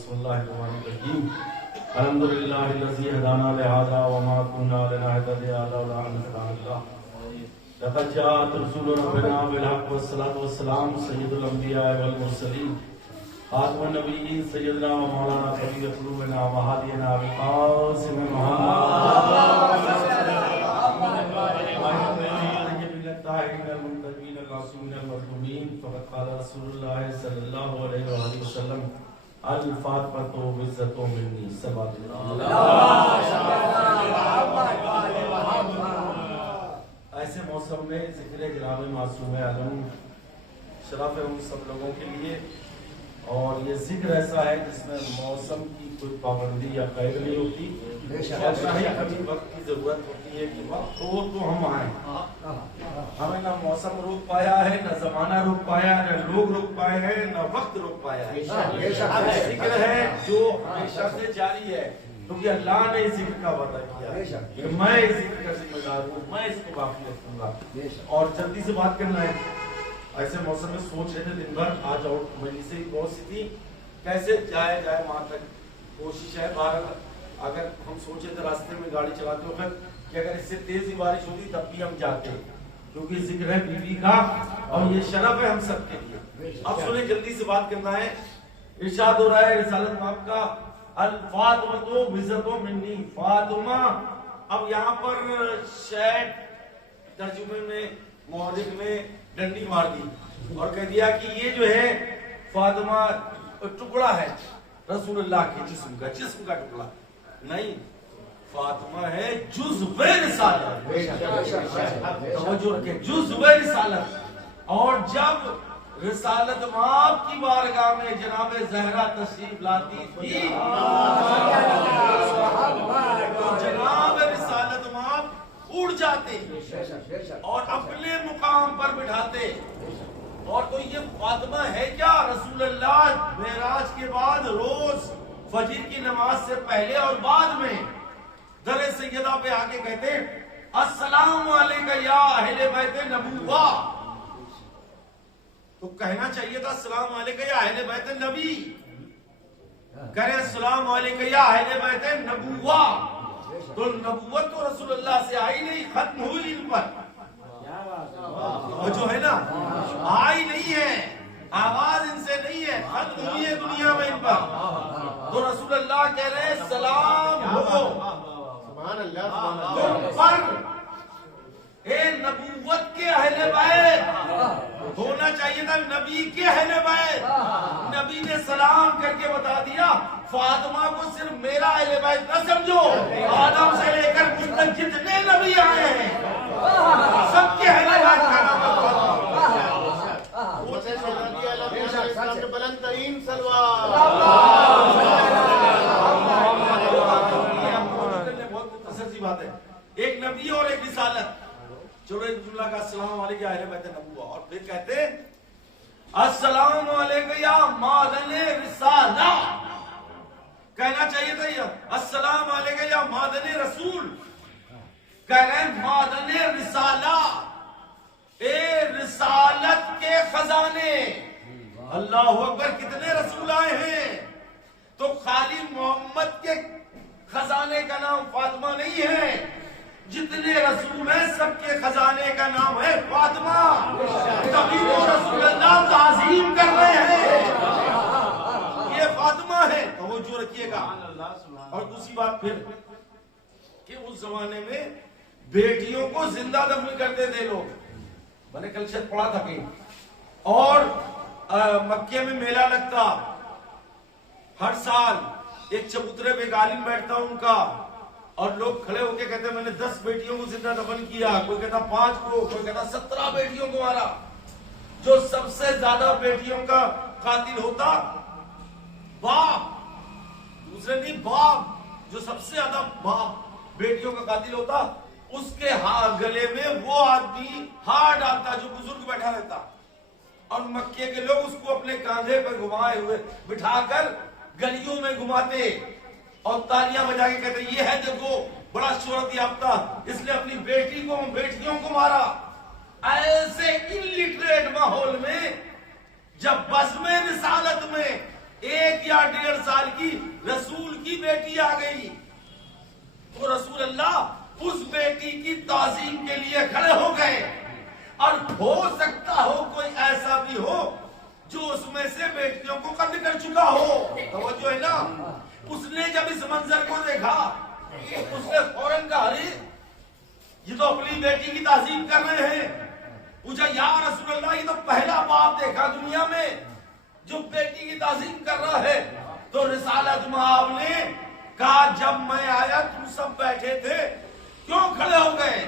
بسم اللہ الرحمن الرحیم الحمدللہ الذی ہدانا لہذا وما كنا لنهتدی لولا ان هدانا اللہ لقد جاءت رسول ربنا بالحق والصلاة والسلام سید الانبیاء والمرسلین خاتم النبیین سیدنا و مولانا طبیب قلوبنا و ہادینا بالقاسم فقد قال رسول اللہ صلی اللہ علیہ وآلہ وسلم الفاتحہ وعزت منی سبحان اللہ۔ ایسے موسم میں ذکر جناب معصوم عالم شرف ہے ان سب لوگوں کے لیے، اور یہ ذکر ایسا ہے جس میں موسم کی کوئی پابندی یا قید نہیں ہوتی، چاہے کبھی وقت کی ضرورت ہوتی ہے کہ وقت ہو تو ہم آئیں۔ ہمیں نہ موسم روک پایا ہے، نہ زمانہ روک پایا ہے، نہ لوگ روک پائے ہیں، نہ وقت روک پایا ہے۔ ذکر ہے جو ہمیشہ سے جاری ہے، کیونکہ اللہ نے اس ذکر کا وعدہ کیا ہے کہ میں اس ذکر کا ذمہ دار ہوں، میں اس کو باقی رکھوں گا۔ اور جلدی سے بات کرنا ہے، ایسے موسم میں سوچ رہے تھے دن بھر، آج آؤٹ مجلس سے بہت سی تھی، کیسے جائے وہاں تک۔ کوشش ہے باہر، اگر ہم سوچے تھے راستے میں گاڑی چلاتے وقت کہ اگر اس سے تیزی بارش ہوتی تب بھی ہم جاتے، کیونکہ ذکر ہے بیوی کا اور یہ شرف ہے ہم سب کے لیے۔ اب سنیں، جلدی سے بات کرنا ہے۔ ارشاد ہو رہا ہے رسالت ماب کا الفاطمہ وعزت منی فاطمہ۔ اب یہاں پر شاید ترجمے میں مورخ نے ڈنڈی مار دی اور کہہ دیا کہ یہ جو ہے فاطمہ ٹکڑا ہے رسول اللہ کے جسم کا ٹکڑا نہیں، فاطمہ ہے جزو رسالت۔ توجہ رکھیں، جزو رسالت۔ اور جب رسالت ماب کی بارگاہ میں جناب زہرا تشریف لاتی تھی تو جناب رسالت ماب اڑ جاتے اور اپنے مقام پر بٹھاتے۔ اور تو یہ فاطمہ ہے کیا؟ رسول اللہ معراج کے بعد روز فجر کی نماز سے پہلے اور بعد میں در سیدہ پہ آ کے کہتے السلام علیکم یا اہل بیت نبوہ۔ تو کہنا چاہیے تھا السلام علیکم یا اہل بیت نبی، کہے السلام علیکم یا اہل بیت نبوہ۔ تو نبوت تو رسول اللہ سے آئی نہیں، ختم ہوئی ان پر، جو ہے نا آئی نہیں ہے، آواز ان سے نہیں ہے، ختم ہوئی ہے دنیا میں ان پر۔ تو رسول اللہ کہہ رہے ہیں سلام ہو تم پر اے نبوت کے اہل بیت، ہونا چاہیے تھا نبی کے اہل بیت۔ نبی نے سلام کر کے بتا دیا فاطمہ کو صرف میرا اہل بیت نہ سمجھو، آدم سے لے کر مجھ تک جتنے نبی آئے ہیں سب کے اہل بیت کا نام بلند ترین سلوات۔ بہت مختصر سی بات ہے، ایک نبی اور ایک رسالت۔ چلو ایک جملہ کا السلام علیکم اہل بیت نبوہ، اور پھر کہتے السلام علیکم یا مادن رسالہ۔ کہنا چاہیے تھا یہ السلام علیکم یا مادن رسول، کہہ رہے ہیں مادن رسالہ، اے رسالت کے خزانے۔ اللہ اکبر، کتنے رسول آئے ہیں، تو خالی محمد کے خزانے کا نام فاطمہ نہیں ہے، جتنے رسول ہیں سب کے خزانے کا نام ہے فاطمہ۔ تبھی وہ رسول اللہ تعظیم کر رہے ہیں، یہ فاطمہ ہے، توجہ رکھیے گا۔ اور دوسری بات پھر کہ اس زمانے میں بیٹیوں کو زندہ دفن کرتے تھے لوگ، میں نے کل شاید پڑھا تھا کہ، اور مکے میں میلہ لگتا ہر سال، ایک چبوترے پہ غالب بیٹھتا ان کا، اور لوگ کھڑے ہو کے کہتے میں نے 10 بیٹیوں کو زندہ دفن کیا، کوئی کہتا 5 کو، کوئی کہتا 17 بیٹیوں کو مارا۔ جو سب سے زیادہ بیٹیوں کا قاتل ہوتا باپ، دوسرے نہیں باپ، جو سب سے زیادہ باپ بیٹیوں کا قاتل ہوتا، اس کے گلے میں وہ آدمی ہار ڈالتا جو بزرگ بیٹھا رہتا، اور مکے کے لوگ اس کو اپنے کاندھے پر گھمائے ہوئے بٹھا کر گلیوں میں گھماتے اور تالیاں بجا کے کہتے یہ ہے دیکھو بڑا شہرت یافتہ، اس نے اپنی بیٹیوں کو مارا۔ ایسے انلیٹریٹ ماحول میں جب بزم رسالت میں 1 یا 1.5 سال کی رسول کی بیٹی آ گئی تو رسول اللہ اس بیٹی کی تعظیم کے لیے کھڑے ہو گئے. اور ہو سکتا ہو کوئی ایسا بھی ہو جو اس میں سے بیٹیوں کو قتل کر چکا ہو. توجہ ہے نا. اس نے جب اس منظر کو دیکھا اس نے فوراً کہا ارے یہ تو اپنی بیٹی کی تعظیم کر رہے ہیں. پوچھا یا رسول اللہ یہ تو پہلا باپ دیکھا دنیا میں جو بیٹی کی تعظیم کر رہا ہے. تو رسالت مآب نے کہا جب میں آیا تم سب بیٹھے تھے کیوں کھڑے ہو گئے؟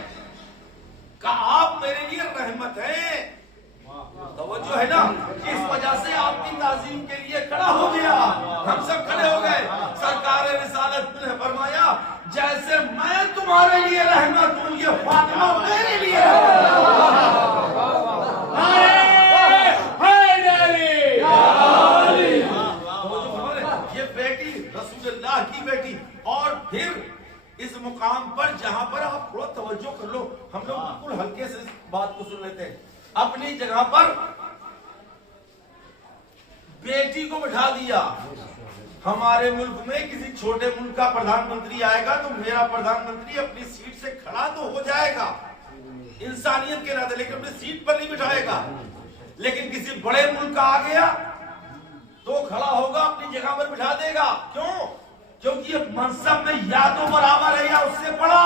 کہا آپ میرے لیے رحمت ہیں. توجہ ہے نا. اس وجہ سے آپ کی تعظیم کے لیے کھڑا ہو گیا. ہم سب کھڑے ہو گئے. سرکار رسالت نے فرمایا جیسے میں تمہارے لیے رحمت ہوں یہ فاطمہ میرے لیے یہ بیٹی رسول اللہ کی بیٹی. اور پھر اس مقام پر جہاں پر آپ تھوڑا توجہ کر لو, ہم لوگ بالکل ہلکے سے اس بات کو سن لیتے ہیں. اپنی جگہ پر بیٹی کو بٹھا دیا. ہمارے ملک میں کسی چھوٹے ملک کا پردھان منتری آئے گا تو میرا پردھان منتری اپنی سیٹ سے کھڑا تو ہو جائے گا انسانیت کے ناطے, لیکن اپنی سیٹ پر نہیں بٹھائے گا. لیکن کسی بڑے ملک کا آ گیا تو کھڑا ہوگا اپنی جگہ پر بٹھا دے گا. کیوں؟ کیونکہ یہ منصب میں یا تو برابر ہے یا اس سے بڑا.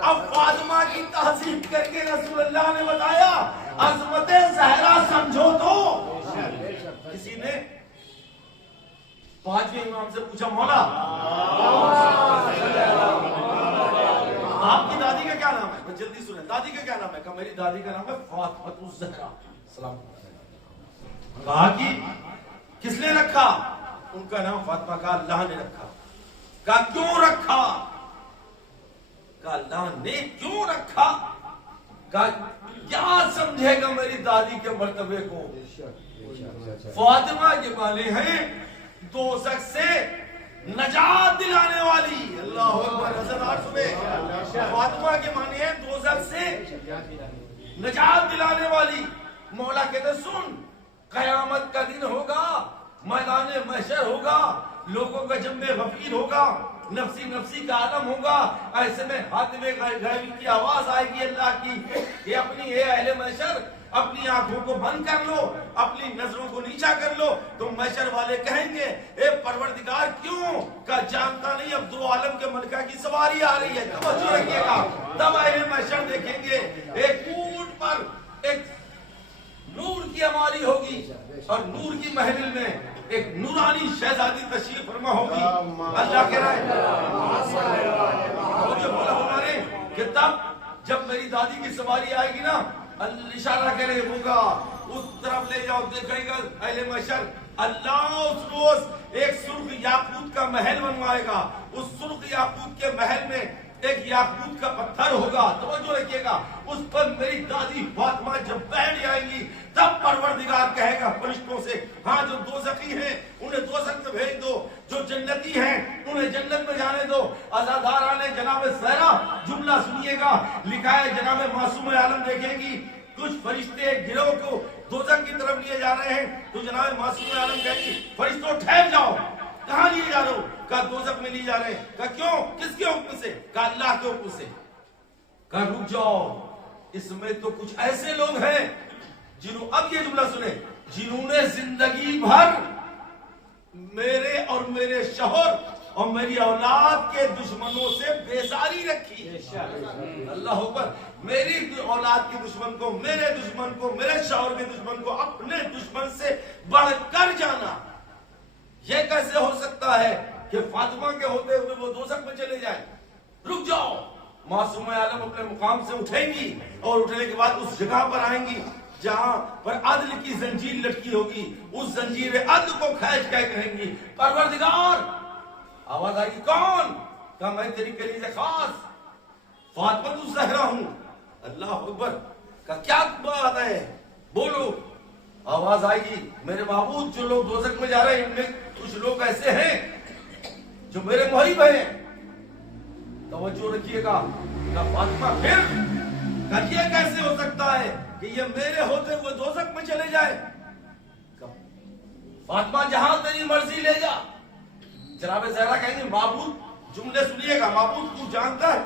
اب فاطمہ کی تعظیم کر کے رسول اللہ نے بتایا عظمت زہرا سمجھو تو. کسی نے 5ویں امام سے پوچھا مولا آپ کی دادی کا کیا نام ہے؟ میں جلدی سنیں. دادی کا کیا نام ہے؟ کہا میری دادی کا نام ہے فاطمہ الزہرا. سلام. کہا کہ کس نے رکھا؟ ان کا نام فاطمہ. کا اللہ نے رکھا. کہا کیوں رکھا؟ کہا اللہ نے کیوں رکھا؟ کہا کیا سمجھے گا میری دادی کے مرتبے کو. فاطمہ کے معنی ہیں دوزخ سے نجات دلانے والی. اللہ اکبر. حضرت آج صبح فاطمہ کے معنی ہیں دوزخ سے نجات دلانے والی. مولا کہتے سن قیامت کا دن ہوگا, میدان محشر ہوگا, لوگوں کا جمع غفیر ہوگا, نفسی نفسی کا عالم ہوگا. ایسے میں حاتم غیبی کی آواز آئے گی اللہ کی کہ اپنی اے اہل محشر اپنی آنکھوں کو بند کر لو, اپنی نظروں کو نیچا کر لو. تو محشر والے کہیں گے اے پروردگار کیوں؟ کہ جانتا نہیں اب 2 عالم کے ملکہ کی سواری آ رہی ہے. توجہ رکھیے گا. تب اہل محشر دیکھیں گے ایک اونٹ پر ایک نور کی عماری ہوگی اور نور کی محفل میں ایک نورانی شہزادی تشریف فرما ہوگی. اللہ کہہ رہا ہے بولا ہمارے کہ تب جب میری دادی کی سواری آئے گی نا اشارہ کرے ہوگا اس طرف لے جاؤ. دیکھے گا اہل محشر اللہ اس روز ایک سرخ یاقوت کا محل بنوائے گا. اس سرخ یاقوت کے محل میں ایک یاقوت کا پتھر ہوگا. توجہ رکھیے گا. اس پر میری دادی فاطمہ جب بیٹھ جائیں گی تب پروردگار کہے گا فرشتوں سے ہاں جو دوزخی ہیں انہیں دوزخ میں بھیج دو, جو جنتی ہیں انہیں جنت میں جانے دو. عزادارہ نے جناب زہرا جملہ سنیے گا لکھا ہے جناب معصوم عالم دیکھیں گی کچھ فرشتے گروہ کو دوزخ کی طرف لیے جا رہے ہیں تو جناب معصوم عالم کہیں گی فرشتوں ٹھہر جاؤ. کہاں لیے جا رہے ہو؟ کہا دوزخ میں لیے جا رہے ہیں. کہا کیوں؟ کس کے حکم سے؟ کہا اللہ کے حکم سے. کہا رک جاؤ اس میں تو کچھ ایسے لوگ ہیں جنہوں, اب یہ جملہ سنیں, جنہوں نے زندگی بھر میرے اور میرے شوہر اور میری اولاد کے دشمنوں سے بیزاری رکھی. اللہ اکبر. میری اولاد کے دشمن کو, میرے دشمن کو, میرے شوہر کے دشمن کو اپنے دشمن سے بڑھ کر جانا. یہ کیسے ہو سکتا ہے کہ فاطمہ کے ہوتے ہوئے وہ دوزخ میں چلے جائیں؟ رک جاؤ. معصوم عالم اپنے مقام سے اٹھیں گی اور اٹھنے کے بعد اس جگہ پر آئیں گی جہاں پر عدل کی زنجیر لٹکی ہوگی. اس زنجیر عدل کو کھینچ کے کہیں گی پروردگار. آواز آئے گی کون؟ کہا میں تیری کلیجہ خاص فاطمہ الزہرا ہوں. اللہ اکبر. کہا کیا بات ہے بولو. آواز آئے گی میرے معبود جو لوگ دوزخ میں جا رہے ہیں ان میں کچھ لوگ ایسے ہیں جو میرے محب ہیں. توجہ رکھیے گا. کہا فاطمہ پھر؟ کہا یہ کیسے ہو سکتا ہے کہ یہ میرے ہوتے ہوئے دوزخ میں چلے جائے؟ فاطمہ جہاں تیری مرضی لے جا. جناب زہرا کہیں گے معبود جملے سنیے گا, معبود تو جانتا ہے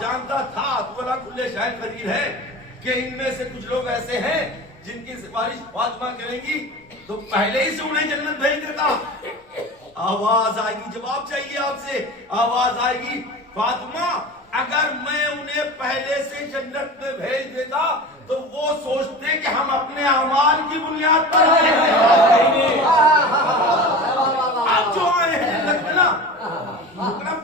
جانتا تھا تو بلا کھلے شاہد قدیر ہے کہ ان میں سے کچھ لوگ ایسے ہیں جن کی سفارش فاطمہ کرے گی تو پہلے ہی سے انہیں جنت بھیج دیتا. آواز آئے گی, جواب چاہیے آپ سے, آواز آئے گی فاطمہ اگر میں انہیں پہلے سے جنت میں بھیج دیتا تو وہ سوچتے کہ ہم اپنے اعمال کی بنیاد پر آئے ہیں. آپ جو آئے ہیں جنت میں نا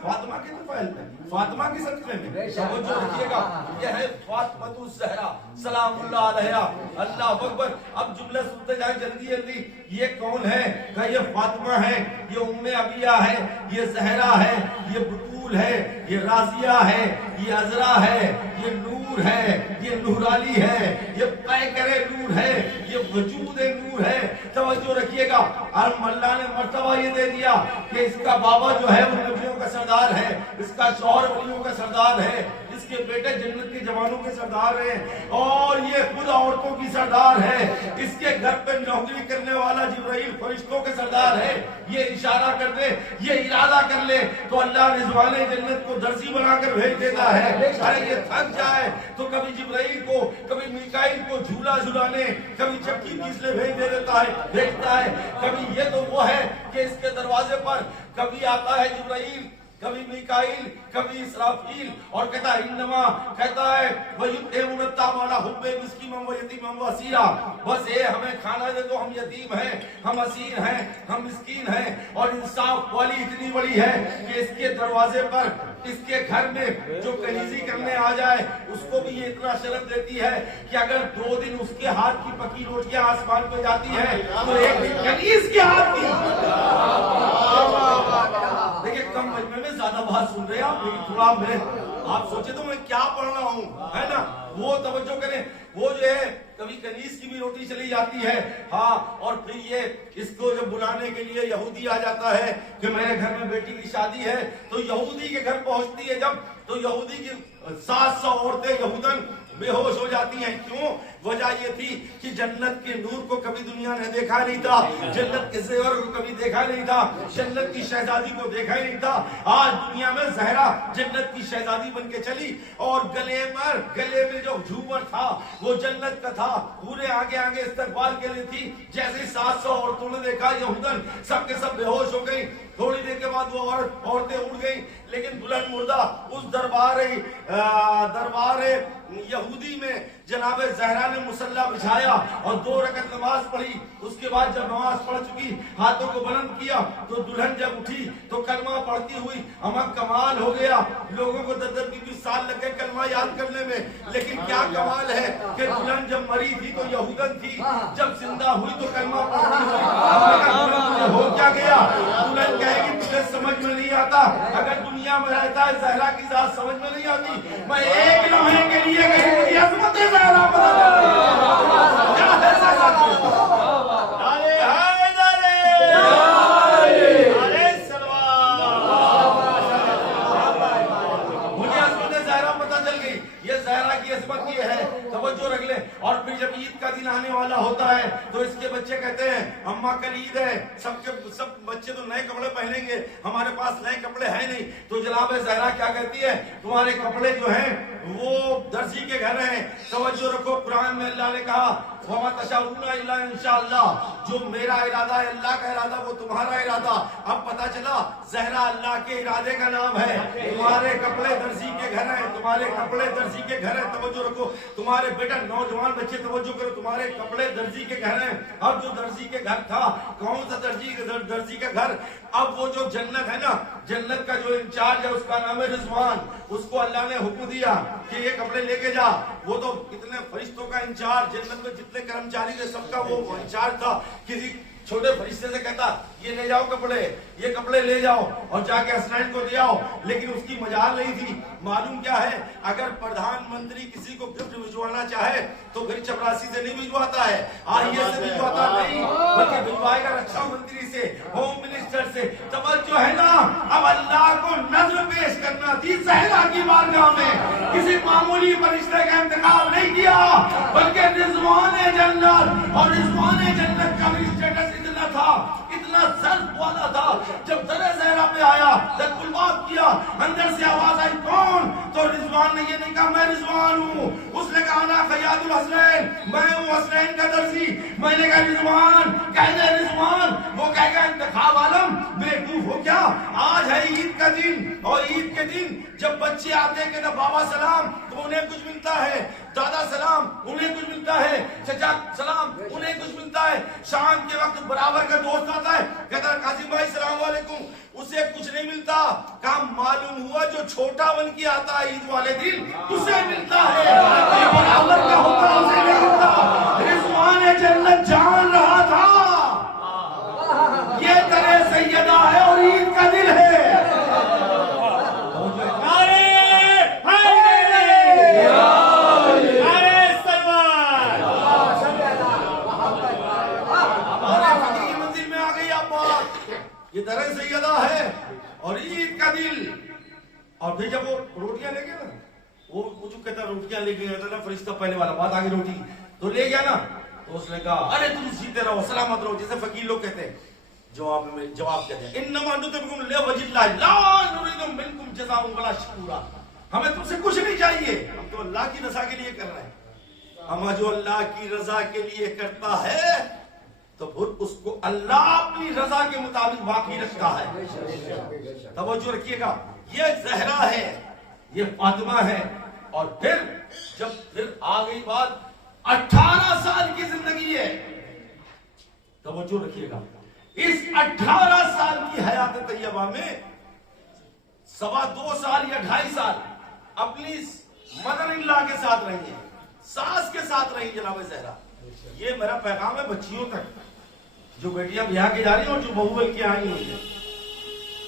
فاطمہ کے طرف ہے, فاطمہ کی صدقے میں توجہ رکھیے گا. یہ ہے فاطمہ الزہرا سلام اللہ علیہا. اللہ اکبر. اب جملہ سنتے جائیں جلدی جلدی. یہ کون ہے؟ کہ یہ فاطمہ ہے, یہ ام ابیہ ہے, یہ زہرا ہے, یہ بطول ہے, یہ راضیہ ہے, یہ عذرا ہے, یہ نور ہے, یہ نورانی ہے, یہ پیکر نور ہے, یہ وجود نور ہے. توجہ رکھیے گا. اور اللہ نے مرتبہ یہ دے دیا کہ اس کا بابا جو ہے وہ نبیوں کا سردار ہے, اس کا شوہر ولیوں کا سردار ہے, اس کے بیٹے جنت کے جوانوں کے سردار ہیں, اور یہ خود عورتوں کی سردار ہے. اس کے گھر پہ نوکری کرنے والا جبرائیل فرشتوں کے سردار ہے. یہ اشارہ کر دے, یہ ارادہ کر لے تو اللہ رضوان جنت کو درزی بنا کر بھیج دیتا ہے. ارے یہ تھک جائے تو کبھی جبرائیل کو, کبھی میکائیل کو جھولا جھلانے, کبھی چکی تیسرے بھیجتا ہے. کبھی یہ تو وہ ہے کہ اس کے دروازے پر کبھی آتا ہے جبرائیل, کبھی میکائیل, کبھی اسرافیل, اور کہتا ہے انما, کہتا ہے وَيُطْعِمُونَ الطَّعَامَ عَلَىٰ حُبِّهِ مِسْكِينًا وَيَتِيمًا وَأَسِيرًا. بس یہ ہمیں کھانا دے دو, ہم یتیم ہیں, ہم اسیر ہیں, ہم مسکین ہیں. اور انصاف والی اتنی بڑی ہے کہ اس کے دروازے پر, اس کے گھر میں جو کنیزی کرنے آ جائے اس کو بھی یہ اتنا شرف دیتی ہے کہ اگر 2 دن اس کے ہاتھ کی پکی روٹیاں آسمان پہ جاتی ہے تو ایک دن کنیز کے ہاتھ کی. دیکھیں کم مجمع میں زیادہ بات سن رہے ہیں آپ, لیکن تھوڑا میں آپ سوچے تو میں کیا پڑھ رہا ہوں, ہے نا. وہ توجہ کریں, وہ جو ہے کبھی کنیز کی بھی روٹی چلی جاتی ہے. ہاں, اور پھر یہ اس کو جب بلانے کے لیے یہودی آ جاتا ہے کہ میرے گھر میں بیٹی کی شادی ہے, تو یہودی کے گھر پہنچتی ہے جب, تو یہودی کی 700 عورتیں یہودن بے ہوش ہو جاتی ہیں. کیوں؟ وجہ یہ تھی کہ جنت کے نور کو کبھی دنیا نے دیکھا نہیں تھا, جنت کے زیور کو کبھی دیکھا نہیں تھا, جنت کی شہزادی کو دیکھا ہی نہیں تھا. آج دنیا میں زہرا جنت کی شہزادی بن کے چلی, اور گلے میں جو جھومر تھا وہ جنت کا تھا, پورے آگے استقبال کے لیے تھی. جیسے 700 عورتوں نے دیکھا یہودن, سب کے سب بے ہوش ہو گئی. تھوڑی دیر کے بعد وہ عورتیں اڑ گئیں, لیکن دلہن مردہ اس دربار یہودی میں جناب زہرا نے مصلی بچھایا اور 2 رکعت نماز پڑھی. اس کے بعد جب نماز پڑھ چکی, ہاتھوں کو بلند کیا, تو دلہن جب اٹھی تو کلمہ پڑھتی ہوئی, ہمیں کمال ہو گیا. لوگوں کو 10-20 سال لگے کلمہ یاد کرنے میں, لیکن کیا کمال ہے کہ دلہن جب مری تھی تو یہودن تھی, جب زندہ ہوئی تو کلمہ پڑھتی ہوئی. ہو کیا گیا؟ دلہن کہے گی تجھے سمجھ میں نہیں آتا, اگر دنیا میں رہتا ہے زہرا کی ذات سمجھ میں نہیں آتی. میں ایک لمحے کے لیے کہیں مجھے عظمت زہرا پتا چلتی کیا ہے زہرا کی. مجھے عظمت زہرا پتا چل گئی. یہ زہرا کی عظمت یہ ہے, توجہ رکھ لیں. اور پھر جب عید کا دن آنے والا ہوتا ہے تو اس کے بچے کہتے ہیں اماں کل عید ہے, سب بچے تو نئے کپڑے پہنیں گے, ہمارے پاس نئے کپڑے ہیں نہیں. تو جناب زہرا کیا کہتی ہے, تمہارے کپڑے جو ہیں وہ درزی کے گھر ہیں. توجہ رکھو, قرآن میں اللہ نے کہا وَمَا تَشَاءُونَ إِلَّا إِن شَاءَ اللَّهُ, جو میرا ارادہ ہے, اللہ کا ارادہ, وہ تمہارا ارادہ. اب پتا چلا زہرا اللہ کے ارادے کا نام ہے. تمہارے کپڑے درزی کے گھر ہیں, تمہارے کپڑے درزی کے گھر ہیں. توجہ رکھو, تمہارے بیٹا نوجوان بچے توجہ کرو, تمہارے کپڑے درزی کے گھر ہیں. اب جو درزی کے گھر تھا, کون سا درزی کا گھر؟ اب وہ جو جنت ہے نا, جنت کا جو انچارج ہے اس کا نام ہے رضوان. اس کو اللہ نے حکم دیا کہ یہ کپڑے لے کے جا. وہ تو کتنے فرشتوں کا انچارج, جنت میں جتنے کرمچاری تھے سب کا وہ انچارج تھا. کسی چھوٹے فرشتے سے کہتا یہ لے جاؤ کپڑے, یہ کپڑے لے جاؤ اور جا کے حسنین کو دے آؤ. لیکن اس کی مجال نہیں تھی. معلوم کیا ہے, اگر پردھان منتری کسی کو گفٹ بھجوانا چاہے تو پھر چپراسی سے نہیں بھجواتا ہے, آئیے سے بھجواتا نہیں, بلکہ بھجوائے گا رکشا منتری سے, ہوم منسٹر سے. توجہ ہے نا, اب اللہ کو نظر پیش کرنا تھی زہرا کی بارگاہ میں. کسی معمولی فرشتے کا انتخاب نہیں کیا, بلکہ رضوان جنت, اور رضوان جنت کا بھی اسٹیٹس تھا، اتنا ضرب والا تھا. جب در زہرا پہ آیا، جب الباب کیا، اندر سے آواز آئی کون؟ تو رضوان نے یہ نہیں کہا میں رضوان ہوں، اس نے کہا انا خیاط الحسنین، میں ہوں حسنین کا درزی. میں نے کہا رضوان، کہہ دے رضوان. وہ کہے گا انتخاب عالم بیوقوف ہو کیا؟ آج ہے عید کا دن، اور عید کے دن جب بچے آتے ہیں کہ بابا سلام تو انہیں کچھ ملتا ہے، دادا سلام انہیں کچھ ملتا ہے، چچا سلام انہیں کچھ ملتا ہے. شام کے وقت برابر کا دوست آتا ہے، کہتا ہے قاسم بھائی السلام علیکم، اسے کچھ نہیں ملتا. کام معلوم ہوا جو چھوٹا بن کے آتا ہے عید والے دن اسے ملتا ہے، برابر کا ہوتا ہے اسے نہیں ملتا. رضوان جنت جان رہا تھا یہ طرح سیدہ ہے اور عید کا دل ہے. یہ دریں سیدہ ہے اور عید کا دل. اور پھر جب وہ روٹیاں لے گیا نا، وہ جو کہتا روٹیاں لے گیا تھا نا فرشتہ پہلے والا، بات آگے روٹی تو لے گیا نا، تو اس نے کہا ارے تم جیتے رہو سلامت رہو، جیسے فقیر لوگ کہتے ہیں. جواب کہتے ہیں انما نطعمکم لوجه اللہ لا نريد منکم جزاء ولا شکورا. ہمیں تم سے کچھ نہیں چاہیے، ہم تو اللہ کی رضا کے لیے کر رہے ہیں. ہم جو اللہ کی رضا کے لیے کرتا ہے تو پھر اس کو اللہ اپنی رضا کے مطابق باقی رکھتا ہے. توجہ رکھیے گا، یہ زہرا ہے، یہ فاطمہ ہے. اور پھر جب آ گئی بات 18 سال کی زندگی ہے. توجہ رکھیے گا، اس 18 سال کی حیات طیبہ میں 2.25 سال یا 2.5 سال اپنی مدر اللہ کے ساتھ رہی ہیں، ساس کے ساتھ رہی جناب زہرا. یہ میرا پیغام ہے بچیوں تک، جو بیٹیاں بیاہ کے جا رہی ہیں اور جو بہو بن کے آئی ہوئی ہیں،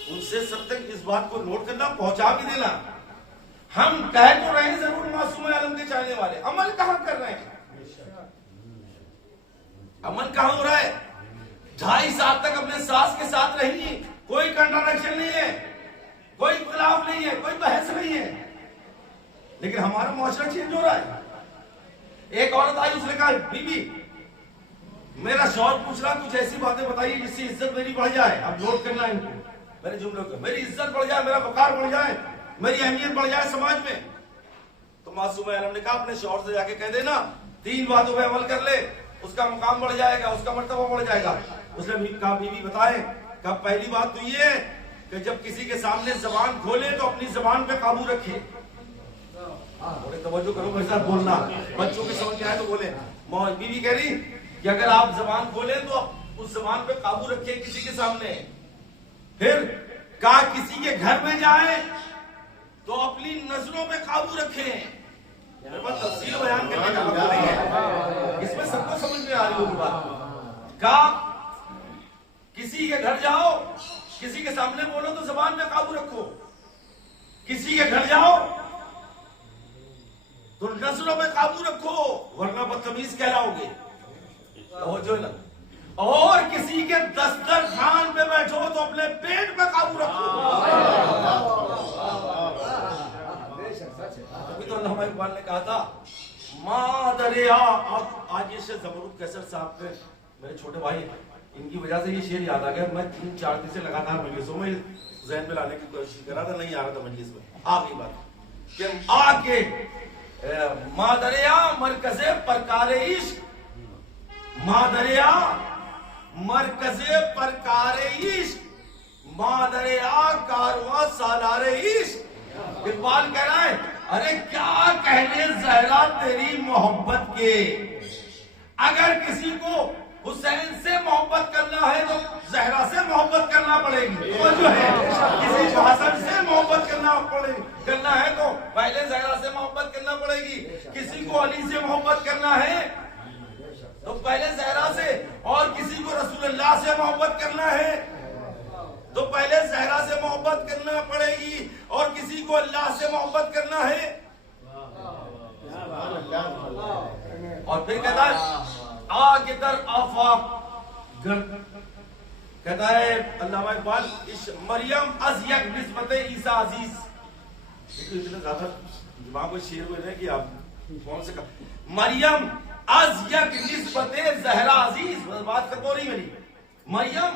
ان سے سب تک اس بات کو نوٹ کرنا، پہنچا بھی دینا. ہم کہہ تو رہے ہیں ضرور معصوم عالم کے چاہنے والے، عمل کہاں کر رہے ہیں؟ عمل کہاں ہو رہا ہے؟ 2.5 سال تک اپنے ساس کے ساتھ رہی، کوئی کنٹراڈکشن نہیں ہے، کوئی اختلاف نہیں ہے، کوئی بحث نہیں ہے. لیکن ہمارا معاشرہ چینج ہو رہا ہے. ایک عورت آئی، اس نے کہا بی بی میرا شوہر پوچھ رہا کچھ ایسی باتیں بتائیے جس سے عزت میری بڑھ جائے. اب نوٹ کرنا ہے ان کو، میرے جملوں کو، میری عزت بڑھ جائے، میرا وقار بڑھ جائے، میری اہمیت بڑھ جائے سماج میں. تو معصوم عالم نے کہا اپنے شوہر سے جا کے کہہ دینا 3 باتوں پہ عمل کر لے، اس کا مقام بڑھ جائے گا، اس کا مرتبہ بڑھ جائے گا. اس نے کہا بی بی بتائے. کہا پہلی بات تو یہ ہے کہ جب کسی کے سامنے زبان کھولے تو اپنی زبان پہ قابو رکھے. بولے توجہ کرو میرے ساتھ بولنا، بچوں کی سمجھ میں آئے تو بولے. بی بی کہہ رہی کہ اگر آپ زبان کھولیں تو اس زبان پہ قابو رکھیں کسی کے سامنے. پھر کہا کسی کے گھر میں جائیں تو اپنی نظروں پہ قابو رکھیں. میرے پاس تفصیل بیان کرنے کا وقت نہیں ہے، اس میں سب کو سمجھ میں آ رہی ہوگی بات. کہا کسی کے گھر جاؤ، کسی کے سامنے بولو تو زبان پہ قابو رکھو. کسی کے گھر جاؤ تو نظروں پہ قابو رکھو ورنہ بدتمیز کہلاؤ گے. اور کسی کے دسترخوان پہ بیٹھو تو اپنے پیٹ پہ قابو رکھو. ابھی تو علامہ اقبال نے کہا تھا ماں دریا. آج یہ شعر زمرود کیسر صاحب نے، میرے چھوٹے بھائی، ان کی وجہ سے یہ شعر یاد آ گیا. میں 3-4 دن سے لگاتار مجلسوں میں ذہن میں لانے کی کوشش کر رہا تھا، نہیں آ رہا تھا مجلس میں. آخری بات کہ آ کے ماں دریا مرکز پرکار عشق، ماں دریا مرکز پرکار عشق، ماں دریا کارواں سالار عشق. اقبال کہہ رہا ہے ارے کیا کہنے زہرا تیری محبت کے. اگر کسی کو حسین سے محبت کرنا ہے تو زہرا سے محبت کرنا پڑے گی. وہ جو ہے کسی کو حسن سے محبت کرنا ہے تو پہلے زہرا سے محبت کرنا پڑے گی. کسی کو علی سے محبت کرنا ہے تو پہلے زہرا سے، اور کسی کو رسول اللہ سے محبت کرنا ہے تو پہلے زہرا سے محبت کرنا پڑے گی، اور کسی کو اللہ سے محبت کرنا ہے. اور پھر کہتا ہے آگے در آفاق کہتا ہے علامہ اقبال مریم از یک نسبت عیسیٰ عزیز. اتنے زیادہ دماغ میں شعر ہوئے ہیں کہ آپ کون سے مریم از یک نسبت زہرا عزیز. بات کر تو نہیں میری. مریم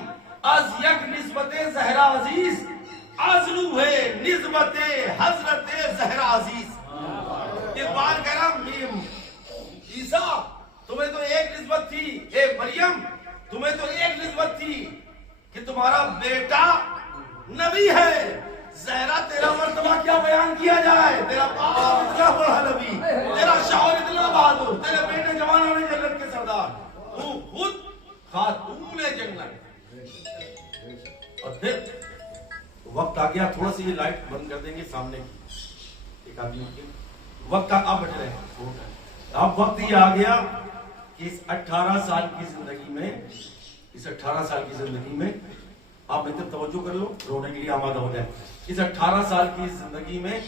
از یک نسبت زہرا عزیز ازلو ہے نسبت حضرت زہرا عزیز. اقبال کہہ رہا میم عیسیٰ تمہیں تو ایک نسبت تھی، اے مریم تمہیں تو ایک نسبت تھی کہ تمہارا بیٹا نبی ہے. زہرا تیرا مرتبہ کیا بیان کیا جائے، تیرا باپ اتنا بڑا نبی، تیرا شوہر اتنا بہادر، تیرے بیٹے جوانوں نے جنت کے سردار، تو خود خاتون جنت. اور پھر وقت آ گیا، تھوڑا سی یہ لائٹ بند کر دیں گے سامنے کی ایک آدمی کی. وقت آپ بیٹھے رہے، اب وقت یہ آ گیا کہ اس 18 سال کی زندگی میں، اس 18 سال کی زندگی میں آپ میری طرف توجہ کر لو، رونے کے لیے آمادہ ہو جائے. اس 18 سال کی زندگی میں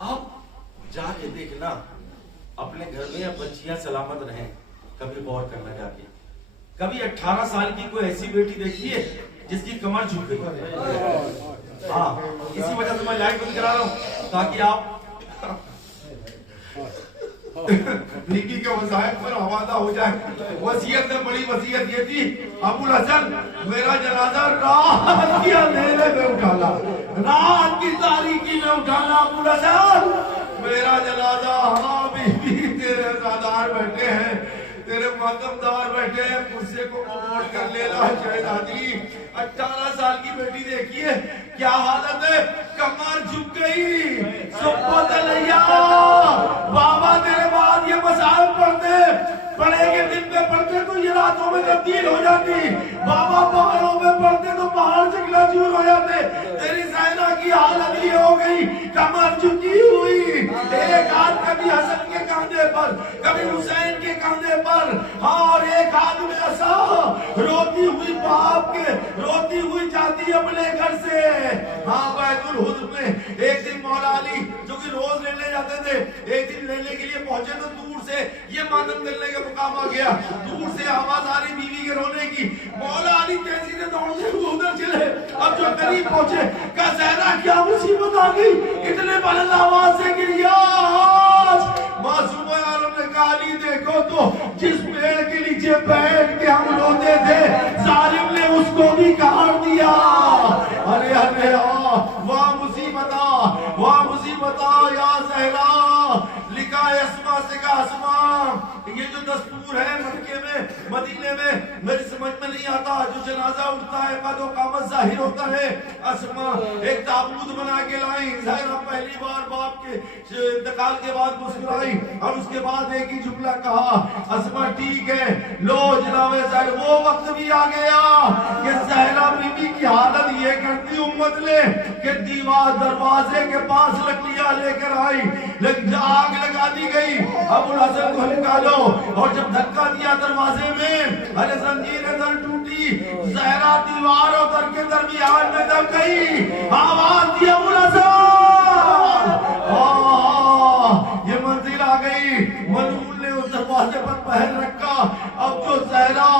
آپ جا کے دیکھنا اپنے گھر میں بچیاں سلامت رہیں. کبھی غور کرنا جا کے، کبھی 18 سال کی کوئی ایسی بیٹی دیکھی ہے جس کی کمر جھک گئی؟ ہاں، اسی وجہ سے میں لائٹ بند کرا رہا ہوں تاکہ آپ نیکی کے وظائف پر آمادہ ہو جائے. وصیت میں بڑی وصیت یہ تھی، ابو الحسن میرا جنازہ رات کی اندھیرے میں اٹھانا، رات کی تاریکی میں اٹھانا. ابو الحسن میرا جنازہ، ہاں بی بی تیرے زادار بیٹھے ہیں، تیرے ماتمدار بیٹھے ہیں، قصے کو موڑ کر لینا. شہزادی 18 سال کی بیٹی دیکھیے کیا حالت ہے، کمر جھک گئی. سبحان اللہ، بابا تیرے بعد یہ مسائل پڑھے کے دن میں پڑھتے تو یہ راتوں میں تبدیل ہو جاتی، بابا پہاڑوں میں پڑھتے تو پہاڑ چکنا چور ہو جاتے. تیری زینہ کی حالت یہ ہو گئی، کمر جھکی ہوئی، ایک ہاتھ کبھی حسن کے کاندھے پر، کبھی حسین کے کاندھے پر، اور ایک ہاتھ میں ایسا روتی ہوئی باپ کے، روتی ہوئی جاتی اپنے گھر سے. ہاں بیت الحضر میں ایک دن مولا علی جو کہ روز لینے جاتے تھے، ایک دن لینے کے لیے پہنچے تو دور سے یہ ماتم کرنے کا مقام آ گیا. دور سے آواز آ رہی بیوی کے رونے کی. مولا علی تیزی سے دوڑتے ہوئے ادھر چلے. اب جو قریب پہنچے کہا زہرا کیا مصیبت آ گئی، اتنے بلند آواز سے گریا. معصوم عالم نے کہا علی دیکھو تو جس پیڑ کے نیچے بیٹھ کے ہم روتے تھے ظالم نے اس کو بھی کاٹ دیا. ارے ارے واہ مصیبتا، واہ مصیبتا یا زہرا. لکھا ہے اسما سے کہا اسما یہ جو دستور ہے مکے میں مدینے میں میری سمجھ میں نہیں آتا. جو جنازہ اٹھتا ہے قد و قامت ظاہر ہوتا ہے. اسما ایک تابوت بنا کے لائی. زہرا پہلی بار باپ کے انتقال کے بعد مسکرائی اور اس کے بعد ایک ہی جملہ کہا، اسما ٹھیک ہے لو جناب زہرا. وہ وقت بھی آ گیا کہ زہرا بی بی کی حالت یہ کرتی امت نے کہ دیوار دروازے کے پاس لکڑیاں لے کر آئی، آگ لگا دی گئی. ابو الحسن کو نکالو، اور جب دھکا دیا دروازے میں ارے زنجیر در ٹوٹی. زہرا دیوار اور در کے درمیان میں دب گئی. آواز دی ابو الحسن، یہ منزل آ گئی. ملعون نے اس دروازے پر پہل رکھا. اب جو زہرا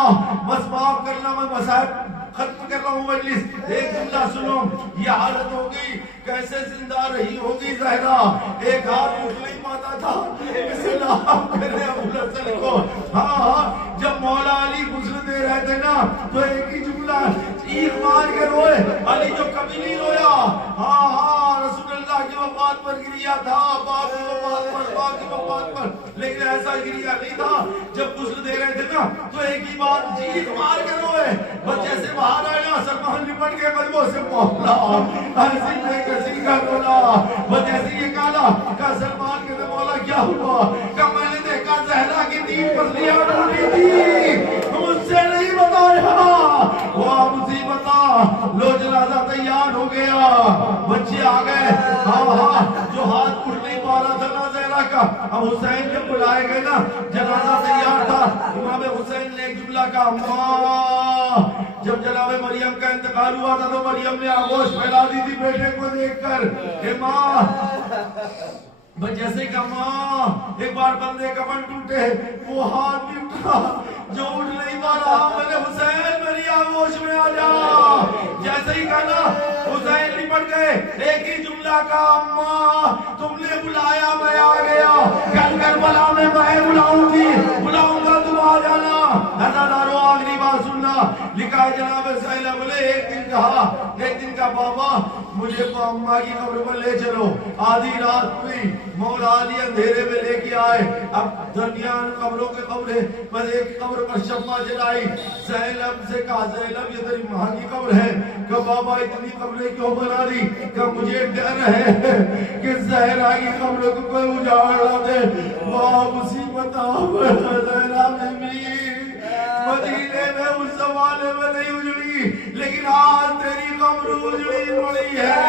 بس معاف کرنا، میں مسائب ختم کر رہا ہوں مجلس. ایک جملہ سنو، یہ حالت ہو گئی. کیسے زندہ رہی ہوگی زہرا، ایک ہاتھ اٹھ نہیں پاتا تھا. اسلام کرے ابو الحسن کو. ہاں جب مولا علی غسل دے رہے تھے نا تو ایک ہی جملہ چیخ مار کے روئے. علی جو کبھی نہیں رویا. ہاں رسول اللہ کی وفات پر گریا تھا، باپ کی وفات پر، باپ کی وفات پر، لیکن ایسا گریا نہیں تھا. جب غسل دے رہے تھے نا تو ایک ہی بات چیخ مار کے روئے. بس جیسے باہر آیا سلمان لپٹ کے قدموں سے مولا ہنسی میں کسی کا رونا. بس جیسے یہ کہا سلمان کے مولا کیا ہوا، کہ میں نے دیکھا زہرا کی 3 پسلیاں ٹوٹی تھی، مجھ سے نہیں بتایا. وہ مصیبتا، لو جنازہ تیار ہو گیا، بچے آ گئے. ہاں جو ہاتھ اٹھ نہیں پا رہا تھا نا زہرا کا، اب حسین جب بلائے گئے نا جنازہ تیار تھا. امام حسین نے ایک جملہ کہا، ماں. جب جناب مریم کا انتقال ہوا تھا تو مریم نے آغوش پھیلا دی تھی بیٹے کو دیکھ کر کہ ماں. جیسے کہ ماں ایک بار بندے کفن ٹوٹے، وہ ہاتھ بھی اٹھا جو اٹھ نہیں پا رہا. میں نے حسین میری آغوش میں آ جا. جیسے ہی کہا حسین لپٹ گئے. ایک ہی جملہ کہا، ماں تم نے بلایا میں آ گیا، کل کربلا میں بلاؤں گی، بلاؤں گا تم آ جانا. نظردارو آخری بات سننا. لکھا ہے جناب سہیلہ بولے ایک دن کہا بابا مجھے اماں کی قبر پر لے چلو. آدھی رات ہوئی, مولا علی اندھیرے میں لے کے آئے. اب درمیان قبروں کے قبریں, بس ایک قبر پر شمع جلائی. زینب سے کہا زینب یہ تیری ماں کی قبر ہے. کہ بابا اتنی قبریں کیوں بنا دی؟ کہ مجھے ڈر ہے کہ زہرا کی قبر کو کوئی اجاڑ نہ دے. واہ مصیبت زینب بھی مدینے میں اس زمانے میں نہیں اجڑی, لیکن آج تیری قبر اجڑی پڑی ہے.